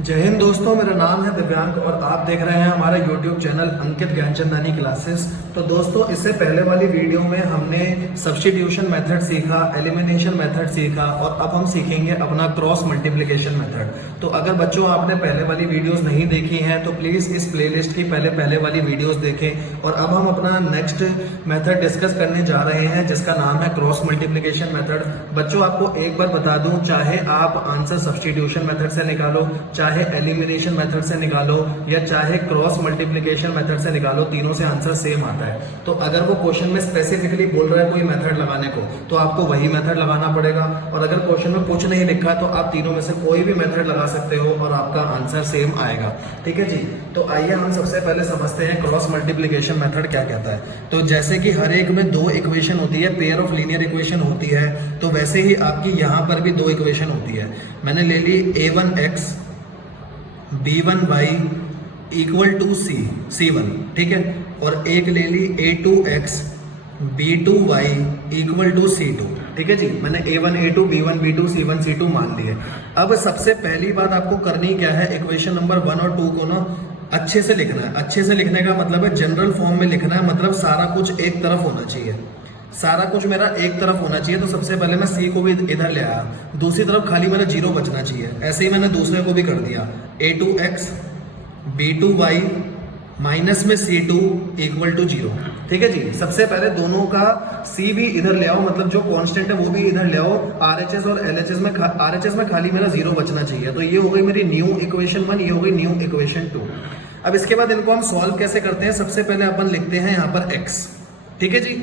जय हिंद दोस्तों, मेरा नाम है दिव्यांग और आप देख रहे हैं हमारा YouTube चैनल अंकित ज्ञानचंदानी क्लासेस। तो दोस्तों, इससे पहले वाली वीडियो में हमने सब्स्टिट्यूशन मेथड सीखा, एलिमिनेशन मेथड सीखा और अब हम सीखेंगे अपना क्रॉस मल्टीप्लिकेशन मेथड। तो अगर बच्चों आपने पहले वाली वीडियोस नहीं देखी हैं तो प्लीज इस प्लेलिस्ट की पहले वाली वीडियोस देखें। और अब हम अपना नेक्स्ट मेथड डिस्कस करने जा रहे हैं जिसका नाम है क्रॉस मल्टीप्लिकेशन मेथड। बच्चों, आपको एक बार बता दूं, चाहे आप आंसर सब्स्टिट्यूशन मेथड से निकालो, चाहे एलिमिनेशन मेथड से निकालो या चाहे क्रॉस मल्टीप्लिकेशन मेथड से निकालो, तीनों से आंसर सेम आता है। तो अगर वो क्वेश्चन में स्पेसिफिकली बोल रहा है कोई मेथड लगाने को तो आपको वही मेथड लगाना पड़ेगा, और अगर क्वेश्चन में कुछ नहीं लिखा तो आप तीनों में से कोई भी मेथड लगा सकते हो और आपका आंसर सेम आएगा। ठीक है जी। तो आइए हम सबसे पहले समझते हैं क्रॉस मल्टीप्लिकेशन मेथड क्या कहता है। तो जैसे कि हर एक में दो इक्वेशन होती है, पेयर ऑफ लीनियर इक्वेशन होती है, तो वैसे ही आपकी यहाँ पर भी दो इक्वेशन होती है। मैंने ले ली a1x b1y equal to c1, ठीक है, और एक ले ली a2x b2y equal to c2। ठीक है जी। मैंने a1 a2 b1 b2 c1 c2 मान लिए। अब सबसे पहली बात आपको करनी क्या है, इक्वेशन नंबर 1 और 2 को ना अच्छे से लिखना है। अच्छे से लिखने का मतलब है जनरल फॉर्म में लिखना है, मतलब सारा कुछ एक तरफ होना चाहिए। सारा कुछ मेरा एक तरफ होना चाहिए। तो सबसे पहले मैं c को भी इधर ले आया, दूसरी तरफ खाली मेरा 0 बचना चाहिए। ऐसे ही मैंने दूसरे को भी कर दिया, a2x b2y माइनस में c2 इक्वल टू 0। ठीक है जी। सबसे पहले दोनों का c भी इधर ले आओ, मतलब जो कांस्टेंट है वो भी इधर ले आओ। RHS और LHS में RHS में खाली मेरा 0 बचना चाहिए। तो ये हो गई मेरी न्यू इक्वेशन 1, ये हो गई न्यू इक्वेशन 2। अब इसके बाद इनको हम सॉल्व कैसे करते हैं, सबसे पहले अपन लिखते हैं यहाँ पर x, ठीक है जी,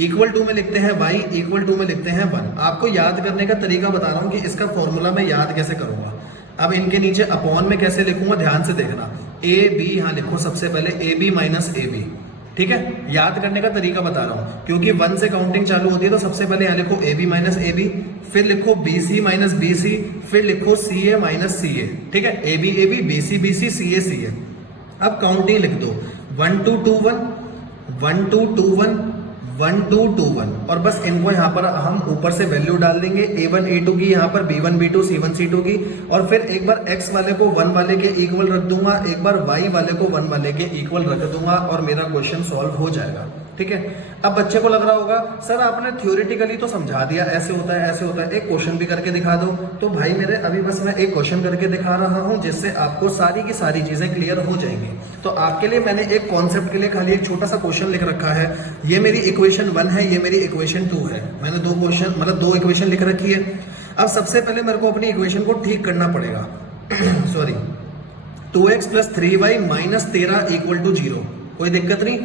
इक्वल टू में लिखते हैं y, इक्वल टू में लिखते हैं 1। आपको याद करने का तरीका बता रहा हूं कि इसका फॉर्मूला मैं याद कैसे करूंगा। अब इनके नीचे अपॉन में कैसे लिखूंगा, ध्यान से देखना। a b यहां लिखो सबसे पहले, a b minus a b, ठीक है। याद करने का तरीका बता रहा हूं क्योंकि 1 से काउंटिंग चालू होती है। तो सबसे पहले यहां लिखो a b minus a b, फिर लिखो bc माइनस bc, फिर लिखो ca माइनस ca, ठीक है। a b bc bc ca ca। अब काउंटिंग लिख दो, 1 2 2 1 1 2 2 1 1 2 2 1, और बस इनको यहाँ पर हम ऊपर से वैल्यू डाल देंगे, a1 a2 की, यहाँ पर b1 b2 c1 c2 की, और फिर एक बार x वाले को 1 वाले के इक्वल रख दूंगा, एक बार y वाले को 1 वाले के इक्वल रख दूंगा और मेरा क्वेश्चन सॉल्व हो जाएगा। ठीक है। अब बच्चे को लग रहा होगा सर आपने थ्योरेटिकली तो समझा दिया, ऐसे होता है ऐसे होता है, एक क्वेश्चन भी करके दिखा दो। तो भाई मेरे अभी बस मैं एक क्वेश्चन करके दिखा रहा हूं जिससे आपको सारी की सारी चीजें क्लियर हो जाएंगी। तो आपके लिए मैंने एक कॉन्सेप्ट के लिए खाली एक छोटा सा क्वेश्चन लिख रखा है। ये मेरी इक्वेशन 1 है, ये मेरी इक्वेशन 2 है। मैंने दो क्वेश्चन मतलब दो इक्वेशन लिख रखी है। अब सबसे पहले मेरे को अपनी इक्वेशन को ठीक करना पड़ेगा। Sorry, 2x plus 3y minus 13 equal to 0, कोई दिक्कत नहीं।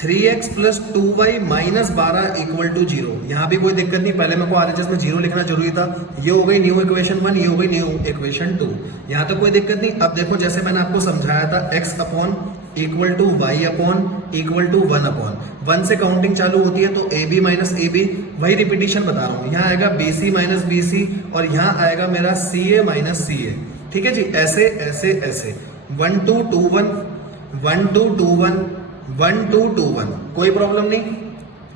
3x plus 2y minus 12 equal to 0, यहाँ भी कोई दिक्कत नहीं। पहले मेरे को RHS में 0 लिखना जरूरी था। ये हो गई न्यू इक्वेशन 1, ये हो गई न्यू इक्वेशन 2, यहाँ तो कोई दिक्कत नहीं। अब देखो जैसे मैंने आपको समझाया था, x upon equal to Y upon equal to 1 upon 1 से काउंटिंग चालू होती है। तो ab माइनस ab, वही रिपीटिशन बता रहा हूँ। यहाँ आएगा bc माइनस bc और यहाँ आएगा मेरा ca माइनस ca। ठीक है जी। ऐसे ऐसे ऐसे 1 2 2 1 1 2 2 1 1 2 2 1, कोई प्रॉब्लम नहीं।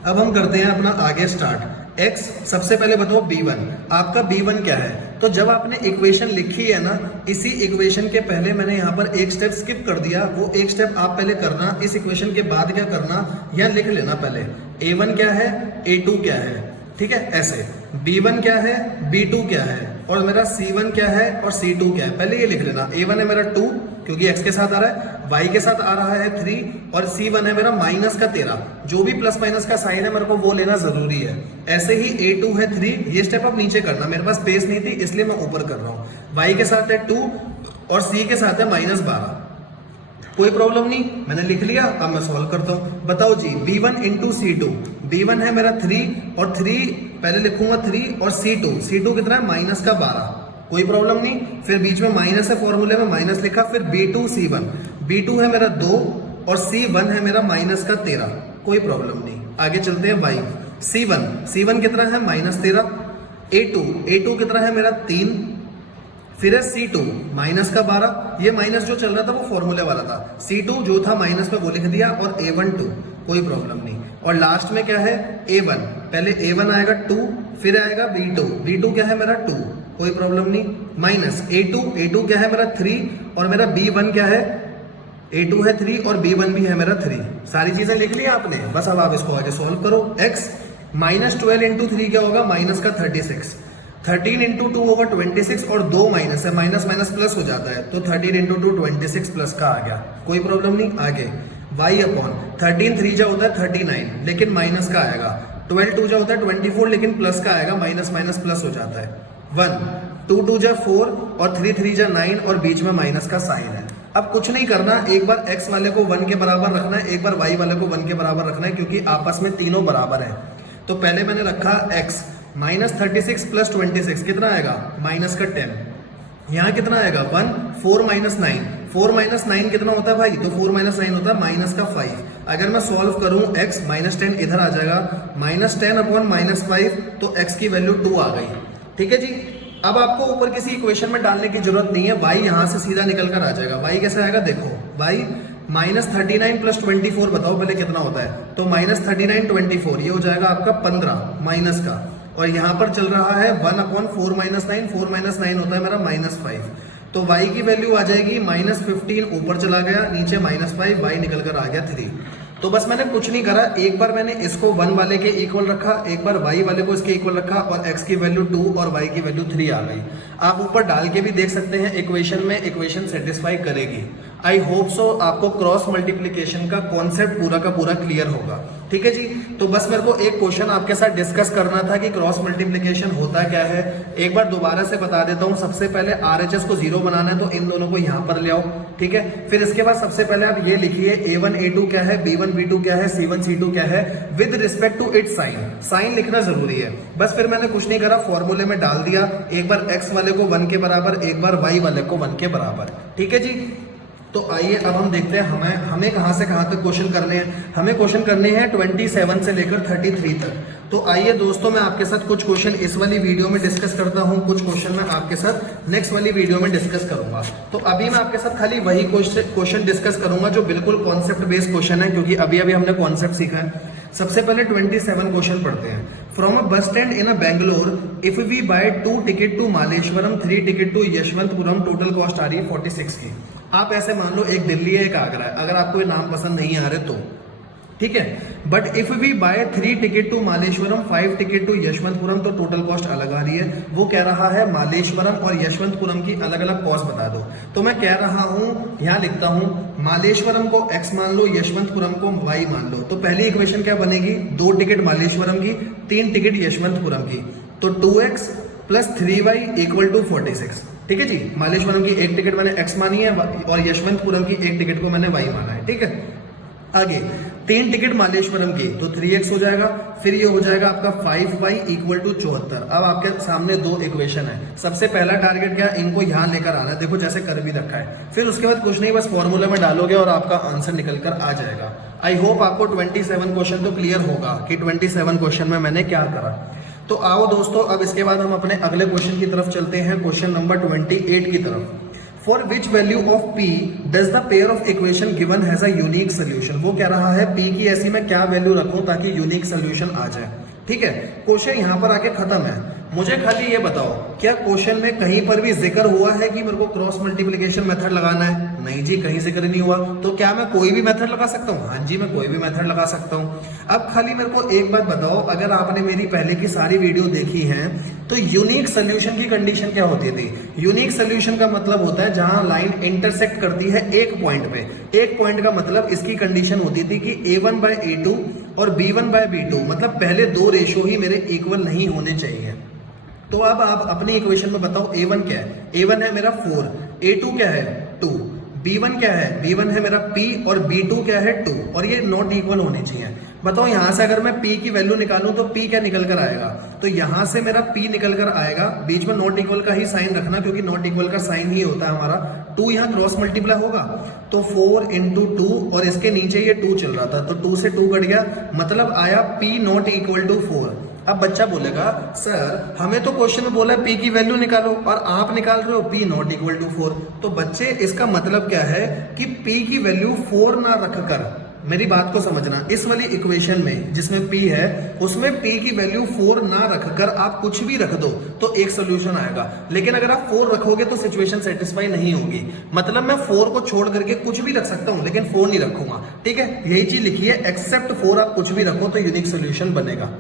अब हम करते हैं अपना आगे स्टार्ट। x सबसे पहले बताओ b1, आपका b1 क्या है। तो जब आपने इक्वेशन लिखी है ना, इसी इक्वेशन के पहले मैंने यहाँ पर एक स्टेप स्किप कर दिया। वो एक स्टेप आप पहले करना, इस इक्वेशन के बाद क्या करना, यह लिख लेना पहले a1 क्या है a2 क्या है, ठीक है। ऐसे b1 क्या है b2 क्या है और मेरा c1 क्या है और c2 क्या है, पहले ये लिख लेना। a1 है मेरा 2 क्योंकि x के साथ आ रहा है, y के साथ आ रहा है 3 और c1 है मेरा माइनस का 13। जो भी प्लस माइनस का साइन है मेरे को वो लेना जरूरी है। ऐसे ही a2 है 3, ये स्टेप अब नीचे करना, मेरे पास स्पेस नहीं थी इसलिए मैं ऊपर कर रहा हूँ। y के साथ है 2 और c के साथ है माइनस 12, कोई प्रॉब्लम नहीं, मैंने लिख लिया। अब मैं सॉल्व करता हूं। बताओ जी, b1 इंटू c2, b1 है मेरा 3 और 3 पहले लिखूंगा 3 और c2 कितना है माइनस का 12, कोई प्रॉब्लम नहीं। फिर बीच में माइनस है, फॉर्मूले में माइनस लिखा। फिर b2 c1, b2 है मेरा 2 और c1 है मेरा माइनस का 13, कोई प्रॉब्लम नहीं। आगे चलते हैं y, c1 कितना है माइनस 13, a2 कितना है मेरा 3, फिर है C2 माइनस का 12, ये माइनस जो चल रहा था वो फॉर्मूले वाला था। C2 जो था माइनस में वो लिख दिया और A1 2, कोई प्रॉब्लम नहीं। और लास्ट में क्या है A1, पहले A1 आएगा 2, फिर आएगा B2, B2 क्या है मेरा 2, कोई प्रॉब्लम नहीं, माइनस A2 क्या है मेरा 3 और मेरा B1 क्या है, A2 है 3 और B1 भी है मेरा 3। सारी चीजें लिख ली आपने, बस अब आप इसको आगे सॉल्व करो। x माइनस 12 इंटू 3 क्या होगा, माइनस का 36, 13 इंटू 2 होगा 26 और 2 माइनस है, माइनस माइनस प्लस हो जाता है, तो 13 इंटू 2 26 प्लस का आ गया, कोई प्रॉब्लम नहीं। आगे y अपॉन 13 3 जा होता है 39 लेकिन माइनस का आएगा, 12 2 जा होता है 24 लेकिन प्लस का आएगा, माइनस माइनस प्लस हो जाता है, 1 2 2 जा 4 और 3 3 जा 9 और बीच में माइनस का साइन है। अब कुछ नहीं करना, एक बार x वाले को 1 के बराबर रखना है, एक बार y वाले को 1 के बराबर रखना है, क्योंकि आपस में तीनों बराबर हैं। तो पहले मैंने रखा x माइनस 36 प्लस 26 कितना आएगा, माइनस का 10, यहाँ कितना आएगा 1, 4 माइनस 9, 4 माइनस 9 कितना होता है भाई, तो 4 माइनस 9 होता है माइनस का 5। अगर मैं सॉल्व करूं x माइनस 10 इधर आ जाएगा, माइनस 10 अपॉन माइनस 5, तो x की वैल्यू 2 आ गई। ठीक है जी, अब आपको ऊपर किसी इक्वेशन में डालने की जरूरत नहीं है, y यहां से सीधा निकल कर आ जाएगा। y कैसे आएगा देखो, y माइनस 39 प्लस 24 बताओ पहले कितना होता है, तो माइनस 39 24 ये हो जाएगा आपका 15 माइनस का, और यहाँ पर चल रहा है 1 अपॉन 4 माइनस 9, 4 माइनस 9 होता है मेरा माइनस 5, तो y की वैल्यू आ जाएगी माइनस 15, ऊपर चला गया नीचे माइनस 5, y निकल कर आ गया 3। तो बस मैंने कुछ नहीं करा, एक बार मैंने इसको 1 वाले के इक्वल रखा, एक बार y वाले को इसके इक्वल रखा और x की वैल्यू 2 और y की वैल्यू 3 आ गई। आप ऊपर डाल के भी देख सकते हैं इक्वेशन में, इक्वेशन सेटिस्फाई करेगी। आई होप सो आपको क्रॉस मल्टीप्लीकेशन का कॉन्सेप्ट पूरा का पूरा क्लियर होगा। ठीक है जी, तो बस मेरे को एक क्वेश्चन आपके साथ डिस्कस करना था कि क्रॉस मल्टीप्लीकेशन होता क्या है। एक बार दोबारा से बता देता हूं, सबसे पहले RHS को 0 बनाना है तो इन दोनों को यहां पर ले आओ। ठीक है, फिर इसके बाद सबसे पहले आप ये लिखिए A1 A2 क्या है, B1 B2 क्या है, C1 C2 क्या है, with respect to its sign. Sign लिखना जरूरी है। बस फिर मैंने कुछ नहीं करा, फॉर्मूले में डाल दिया, एक बार x वाले को 1 के बराबर, एक बार y वाले को 1 के बराबर। ठीक है जी, तो आइए अब हम देखते हैं हमें कहां से कहां तक क्वेश्चन करने हैं। हमें क्वेश्चन करने हैं 27 से लेकर 33 तक। तो आइए दोस्तों, मैं आपके साथ कुछ क्वेश्चन इस वाली वीडियो में डिस्कस करता हूं, कुछ क्वेश्चन मैं आपके साथ नेक्स्ट वाली वीडियो में डिस्कस करूंगा। तो अभी मैं आपके साथ खाली वही क्वेश्चन डिस्कस करूंगा जो बिल्कुल कॉन्सेप्ट बेस्ड क्वेश्चन है, क्योंकि अभी हमने कॉन्सेप्ट सीखा है। सबसे पहले 27 क्वेश्चन पढ़ते हैं। From a bus stand in a Bangalore, if we buy 2 ticket to Malleshwaram, 3 ticket to Yeshwanthpuram, total cost आ रही है 46 की। आप ऐसे मान लो एक दिल्ली है एक आगरा है, अगर आपको ये नाम पसंद नहीं आ रहे तो ठीक है। But if we buy 3 ticket to Malleshwaram, 5 ticket to Yeshwanthpuram, तो टोटल कॉस्ट अलग आ रही है। वो कह रहा है मालेश्वरम और यशवंतपुरम की अलग अलग कॉस्ट बता दो। तो मैं कह रहा हूं, यहां लिखता हूं, मालेश्वरम को x मान लो, यशवंतपुरम को y मान लो। तो पहली इक्वेशन क्या बनेगी, 2 टिकट मालेश्वरम की, 3 टिकट यशवंतपुरम की, तो 2x plus 3y equal to 46। ठीक है जी, मालेश्वरम की एक टिकट मैंने x मानी है और यशवंतपुरम की एक टिकट को मैंने y माना है। ठीक है, आगे 3 टिकट मालेश्वरम की, तो 3x हो जाएगा, फिर ये हो जाएगा आपका 5y इक्वल टू 74। अब आपके सामने 2 इक्वेशन है। सबसे पहला टारगेट क्या, इनको यहां लेकर आना है, देखो जैसे कर भी रखा है। फिर उसके बाद कुछ नहीं, बस फॉर्मूला में डालोगे और आपका आंसर निकल कर आ जाएगा। आई होप आपको 27 क्वेश्चन तो क्लियर होगा कि 27 क्वेश्चन में मैंने क्या करा। तो आओ दोस्तों, अब इसके बाद हम अपने अगले क्वेश्चन की तरफ चलते हैं, क्वेश्चन नंबर 28 की तरफ। For which value of p does the pair of equation given has a unique solution? वो कह रहा है p की ऐसी मैं क्या वैल्यू रखूं ताकि यूनिक सोल्यूशन आ जाए। ठीक है, क्वेश्चन यहां पर आके खत्म है। मुझे खाली ये बताओ, क्या क्वेश्चन में कहीं पर भी जिक्र हुआ है कि मेरे को क्रॉस मल्टीप्लिकेशन मेथड लगाना है? नहीं जी, कहीं जिक्र नहीं हुआ। तो क्या मैं कोई भी मेथड लगा सकता हूँ? हाँ जी, मैं कोई भी मेथड लगा सकता हूँ। अब खाली मेरे को एक बात बताओ, अगर आपने मेरी पहले की सारी वीडियो देखी है तो यूनिक सोल्यूशन की कंडीशन क्या होती थी? यूनिक सोल्यूशन का मतलब होता है जहां लाइन इंटरसेक्ट करती है एक पॉइंट पे। एक पॉइंट का मतलब इसकी कंडीशन होती थी कि A1 बाय A2 और B1 बाय B2, मतलब पहले 2 रेशो ही मेरे इक्वल नहीं होने चाहिए। तो अब आप अपनी इक्वेशन में बताओ, A1 क्या है? A1 है मेरा 4, A2 क्या है 2, B1 क्या है? B1 है मेरा P और B2 क्या है 2, और ये नॉट इक्वल होने चाहिए। बताओ यहां से अगर मैं P की वैल्यू निकालूं तो P क्या निकल कर आएगा? तो यहां से मेरा P निकल कर आएगा, बीच में नॉट इक्वल का ही साइन रखना, क्योंकि नॉट इक्वल का साइन ही होता है हमारा 2, यहां क्रॉस मल्टीप्लाई होगा तो 4 इंटू 2, और इसके नीचे ये 2 चल रहा था तो 2 से 2 कट गया, मतलब आया P नॉट इक्वल टू 4। अब बच्चा बोलेगा सर हमें तो क्वेश्चन में बोला P की वैल्यू निकालो और आप निकाल रहे हो P नॉट इक्वल टू 4। तो बच्चे इसका मतलब क्या है कि P की वैल्यू 4 ना रखकर मेरी बात को समझना, इस वाली इक्वेशन में जिसमें p है उसमें p की वैल्यू 4 ना रखकर आप कुछ भी रख दो तो एक सोल्यूशन आएगा, लेकिन अगर आप 4 रखोगे तो सिचुएशन सेटिस्फाई नहीं होगी। मतलब मैं 4 को छोड़ करके कुछ भी रख सकता हूं लेकिन 4 नहीं रखूंगा, ठीक है। यही चीज लिखी है, एक्सेप्ट 4 आप कुछ भी रखो तो यूनिक सोल्यूशन बनेगा।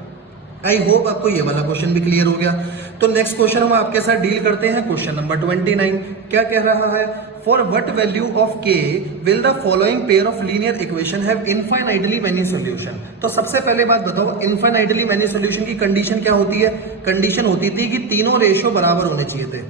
आई होप आपको ये वाला क्वेश्चन भी क्लियर हो गया। तो नेक्स्ट क्वेश्चन हम आपके साथ डील करते हैं, क्वेश्चन नंबर 29। क्या कह रहा है? For what value of k will the following pair of linear equation have infinitely many solution. तो सबसे पहले बात बताओ, इनफाइनाइटली मेनी सॉल्यूशन की कंडीशन क्या होती है? कंडीशन होती थी कि तीनों रेशियो बराबर होने चाहिए थे,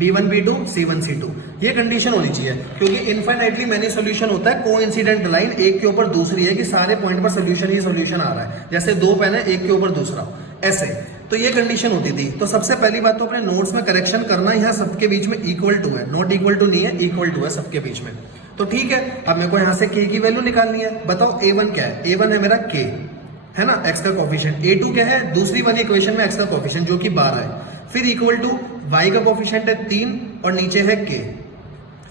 b1 b2 c1 c2, ये कंडीशन होनी चाहिए। क्योंकि इनफाइनाइटली मेनी सॉल्यूशन होता है कोइंसिडेंट लाइन, एक के ऊपर दूसरी है कि सारे पॉइंट पर सॉल्यूशन ही सॉल्यूशन आ रहा है, जैसे दो पेन है एक के ऊपर दूसरा, ऐसे। तो ये कंडीशन होती थी। तो सबसे पहली बात तो अपने नोट्स में करेक्शन करना, यहाँ सबके बीच में इक्वल टू है, नॉट इक्वल टू नहीं है, इक्वल टू है सबके बीच में। तो ठीक है, अब मेरे को यहाँ से k की वैल्यू निकालनी है। बताओ a1 क्या है? a1 है मेरा k, है ना, x का कोफिशिएंट। a2 क्या है? दूसरी वाली इक्वेशन में x का कोफिशिएंट जो कि 12 है। फिर इक्वल टू y का कोफिशिएंट है 3 और नीचे है k।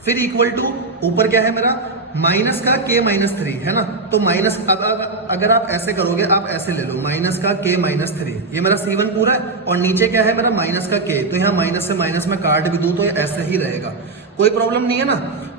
फिर इक्वल टू ऊपर क्या है मेरा? माइनस का k माइनस 3, है ना। तो माइनस, अगर आप ऐसे करोगे, आप ऐसे ले लो, माइनस का k माइनस 3, ये मेरा c1 पूरा है और नीचे क्या है मेरा? माइनस का k। तो यहाँ माइनस से माइनस में काट भी दूं तो ये ऐसे ही रहेगा, कोई प्रॉब्लम नहीं है ना,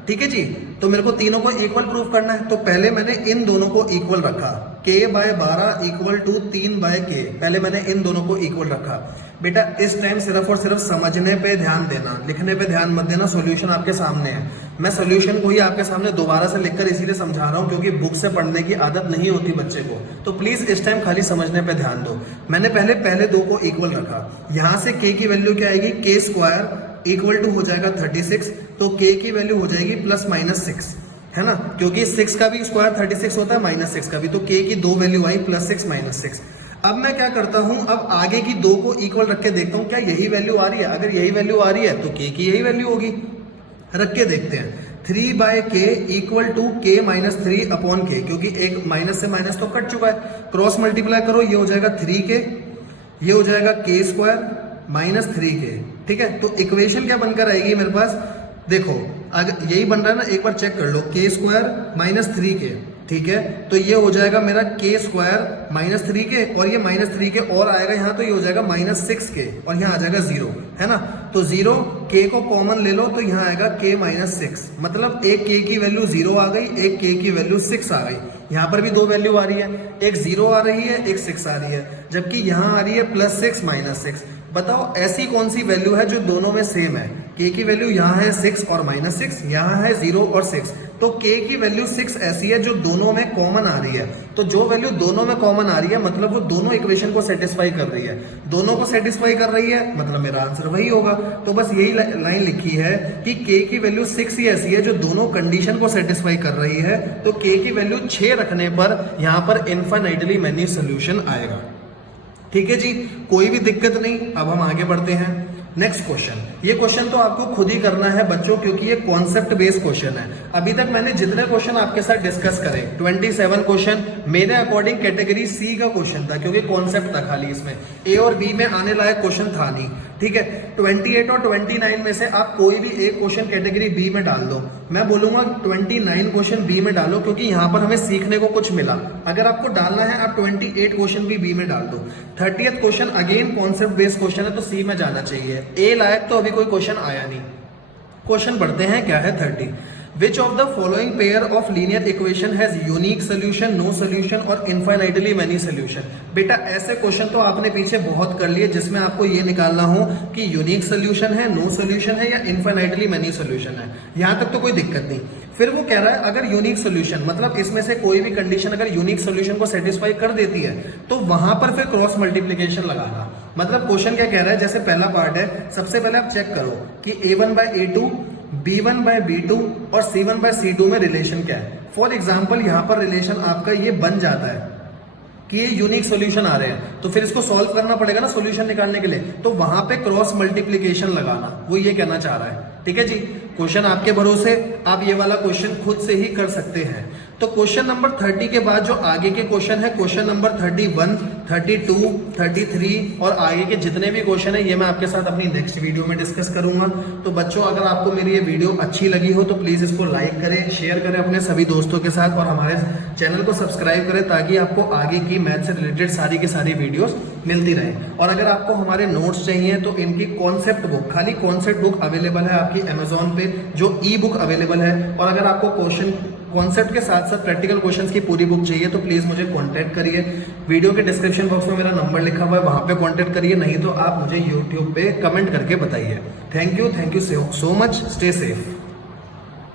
ठीक है जी। तो मेरे को तीनों को इक्वल प्रूफ करना है, तो पहले मैंने इन दोनों को इक्वल रखा, k by 12 equal to 3 by k। पहले मैंने इन दोनों को इक्वल रखा। बेटा इस टाइम सिर्फ और सिर्फ समझने पे ध्यान देना, लिखने पे ध्यान मत देना। सॉल्यूशन आपके सामने है, मैं सॉल्यूशन को ही आपके सामने दोबारा से लिखकर इसीलिए समझा रहा हूँ क्योंकि बुक से पढ़ने की आदत नहीं होती बच्चे को। तो प्लीज इस टाइम खाली समझने पे ध्यान दो। मैंने पहले दो को इक्वल रखा, यहाँ से k की वैल्यू क्या आएगी? k स्क्वायर इक्वल टू हो जाएगा 36, तो k की वैल्यू हो जाएगी प्लस माइनस 6, है ना, क्योंकि 6 का भी स्क्वायर 36 होता है, माइनस 6 का भी। तो k की दो वैल्यू आई, प्लस 6 माइनस 6। अब मैं क्या करता हूं, अब आगे की दो को इक्वल रख के देखता हूं क्या यही वैल्यू आ रही है। अगर यही वैल्यू आ रही है तो k की यही वैल्यू होगी, रख के देखते हैं। 3 by k equal to k minus 3 upon k, क्योंकि एक माइनस से माइनस तो कट चुका है। क्रॉस मल्टीप्लाई करो, ये हो जाएगा 3k, ये हो जाएगा k स्क्वायर माइनस 3k, ठीक है। तो इक्वेशन क्या बनकर आएगी मेरे पास? देखो अगर यही बन रहा है ना, एक बार चेक कर लो, k स्क्वायर माइनस 3k, ठीक है। तो ये हो जाएगा मेरा k स्क्वायर माइनस 3k और ये माइनस 3k और आएगा यहाँ, तो ये हो जाएगा माइनस 6k और यहाँ आ जाएगा 0, है ना। तो 0 k को कॉमन ले लो तो यहाँ आएगा k माइनस 6, मतलब एक k की वैल्यू 0 आ गई, एक k की वैल्यू 6 आ गई। यहाँ पर भी दो वैल्यू आ रही है, एक 0 आ रही है, एक 6 आ रही है, जबकि यहाँ आ रही है प्लस 6 माइनस 6। बताओ ऐसी कौन सी वैल्यू है जो दोनों में सेम है? k की वैल्यू यहाँ है 6 और माइनस 6, यहाँ है 0 और 6, तो k की वैल्यू 6 ऐसी है जो दोनों में कॉमन आ रही है। तो जो वैल्यू दोनों में कॉमन आ रही है मतलब वो दोनों इक्वेशन को सेटिस्फाई कर रही है, दोनों को सेटिस्फाई कर रही है, मतलब मेरा आंसर वही होगा। तो बस यही लाइन लिखी है कि k की वैल्यू 6 ही ऐसी है जो दोनों कंडीशन को सेटिस्फाई कर रही है। तो k की वैल्यू 6 रखने पर यहाँ पर इनफाइनाइटली मेनी सोल्यूशन आएगा, ठीक है जी, कोई भी दिक्कत नहीं। अब हम आगे बढ़ते हैं, नेक्स्ट क्वेश्चन। ये क्वेश्चन तो आपको खुद ही करना है बच्चों, क्योंकि ये कॉन्सेप्ट बेस्ड क्वेश्चन है। अभी तक मैंने जितने क्वेश्चन आपके साथ डिस्कस करे 27 क्वेश्चन मेरे अकॉर्डिंग कैटेगरी सी का क्वेश्चन था, क्योंकि कॉन्सेप्ट था खाली, इसमें ए और बी में आने लायक क्वेश्चन था नहीं, ठीक है। 28 और 29 में से आप कोई भी एक क्वेश्चन कैटेगरी बी में डाल दो। मैं बोलूंगा 29 क्वेश्चन बी में डालो, क्योंकि यहाँ पर हमें सीखने को कुछ मिला। अगर आपको डालना है आप 28 क्वेश्चन भी बी में डाल दो। 30th question again concept based question है तो सी में जाना चाहिए, ए लायक तो अभी कोई क्वेश्चन आया नहीं। क्वेश्चन बढ़ते हैं, क्या है 30। Which of the following pair of linear equation has unique solution, no solution और infinitely many solution? बेटा ऐसे क्वेश्चन तो आपने पीछे बहुत कर लिए जिसमें आपको ये निकालना हो कि यूनिक सोल्यूशन है, नो सोल्यूशन है या इनफाइनाइटली मेनी सोल्यूशन है। यहां तक तो कोई दिक्कत नहीं। फिर वो कह रहा है अगर यूनिक सोल्यूशन मतलब इसमें से कोई भी कंडीशन अगर यूनिक सोल्यूशन को सेटिस्फाई कर देती है तो वहां पर फिर क्रॉस मल्टीप्लीकेशन लगाना। मतलब क्वेश्चन क्या कह रहा है, जैसे पहला पार्ट है, सबसे पहले आप चेक करो कि a1 bye a2, b1 bye b2 और c1 बाय c2 में रिलेशन क्या है। फॉर एग्जाम्पल यहाँ पर रिलेशन आपका ये बन जाता है कि ये यूनिक सॉल्यूशन आ रहे हैं, तो फिर इसको सॉल्व करना पड़ेगा ना सॉल्यूशन निकालने के लिए, तो वहां पे क्रॉस मल्टीप्लीकेशन लगाना, वो ये कहना चाह रहा है। ठीक है जी, क्वेश्चन आपके भरोसे, आप ये वाला क्वेश्चन खुद से ही कर सकते हैं। तो क्वेश्चन नंबर 30 के बाद जो आगे के क्वेश्चन है, क्वेश्चन नंबर 31, 32, 33 और आगे के जितने भी क्वेश्चन है ये मैं आपके साथ अपनी नेक्स्ट वीडियो में डिस्कस करूंगा। तो बच्चों, अगर आपको मेरी ये वीडियो अच्छी लगी हो तो प्लीज इसको लाइक करें, शेयर करें अपने सभी दोस्तों के साथ और हमारे चैनल को सब्सक्राइब करें ताकि आपको आगे की मैथ से रिलेटेड सारी की सारी वीडियोस मिलती रहे। और अगर आपको हमारे नोट्स चाहिए तो इनकी कॉन्सेप्ट बुक, खाली कॉन्सेप्ट बुक अवेलेबल है आपकी अमेजोन पे, जो ई बुक अवेलेबल है। और अगर आपको क्वेश्चन कॉन्सेप्ट के साथ साथ प्रैक्टिकल क्वेश्चंस की पूरी बुक चाहिए तो प्लीज मुझे कांटेक्ट करिए। वीडियो के डिस्क्रिप्शन बॉक्स में मेरा नंबर लिखा हुआ है, वहां पे कांटेक्ट करिए, नहीं तो आप मुझे यूट्यूब पे कमेंट करके बताइए। Thank you so much, stay safe.